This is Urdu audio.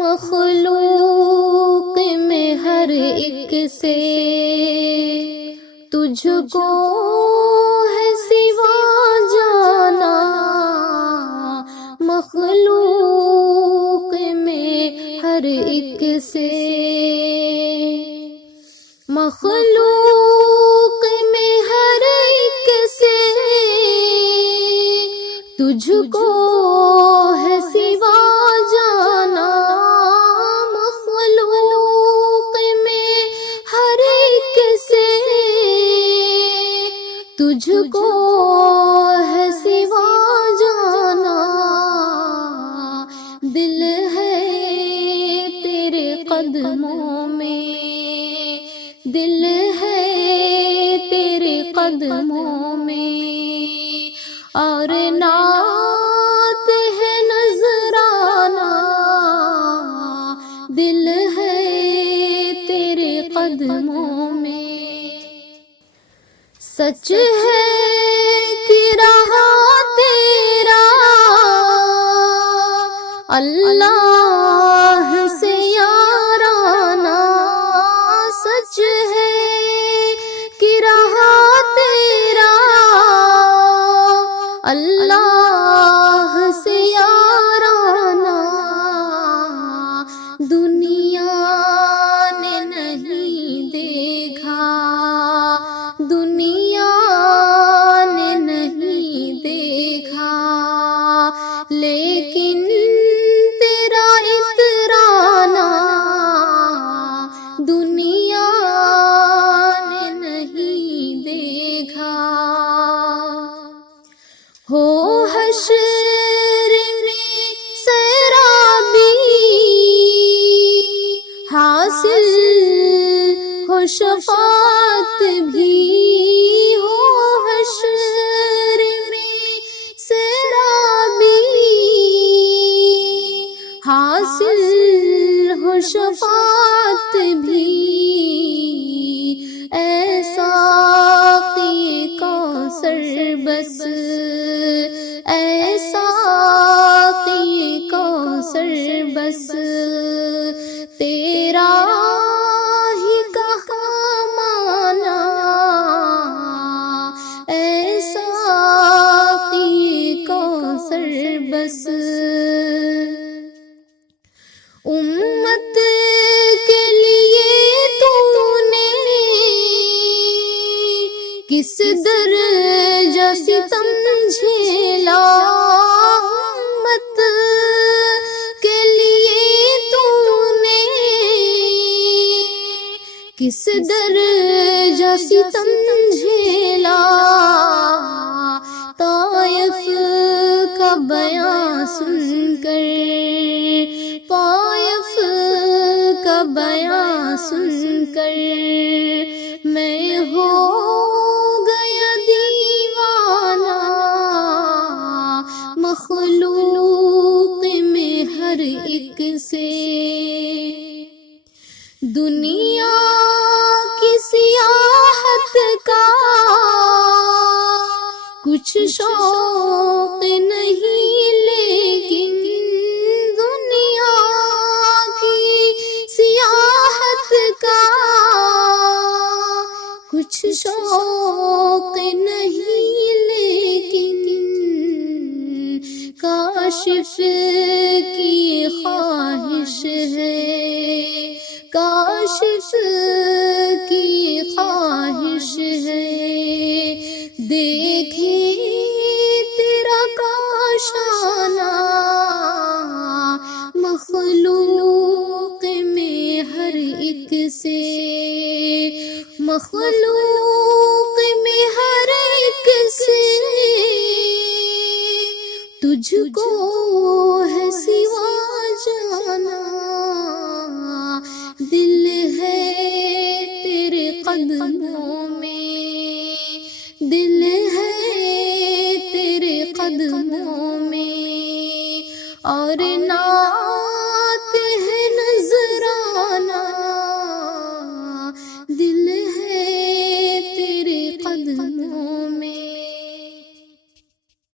مخلوق میں ہر ایک سے تجھ کو ہے سوا جانا، مخلوق میں ہر ایک سے، مخلوق میں ہر ایک سے تجھ کو ہے سوا جانا، مخلوق میں ہر ایک سے تجھ کو ہے سوا جانا، دل ہے تیرے قدموں میں، دل ہے تیرے قدموں میں، اور نعت ہے نذرانہ، دل ہے تیرے قدموں میں، سچ ہے کہ رہا تیرا اللہ سے یارانہ، سچ ہے کہ رہا تیرا اللہ سے یارانہ، دنیا نے نہیں دیکھا، دنیا نے نہیں دیکھا، لیکن تیرا اترانا دنیا نے نہیں دیکھا، ہو حشر میں سیرابی حاصل ہو شفاعت بھی، ہو حشر میں سیرابی حاصل ہو شفاعت بھی، ایسا کی کوثر بس، ایسا کی کوثر بس تیرا ہی کہا مانا، ایسا کی کوثر بس، امت کے لیے تو نے کس درجہ ستم جھیلا، امت کے لیے تو نے کس درجہ ستم جھیلا، طائف کا بیان سن کر، طائف کا بیان سن کر میں ہو گیا دیوانہ، مخلوق میں ہر ایک سے دنیا کی سیاحت کا کچھ شوق نہیں، لیکن دنیا کی سیاحت کا کچھ شوق نہیں، لیکن کاشف کی خواہش ہے، کاشف کی خواہش ہے، دیکھے تیرا کاشانہ، مخلوق میں ہر ایک سے، مخلوق میں ہر ایک سے تجھ کو ہے سوا جانا، دل ہے تیرے قدموں میں، دل ہے تیرے قدموں میں، اور نہ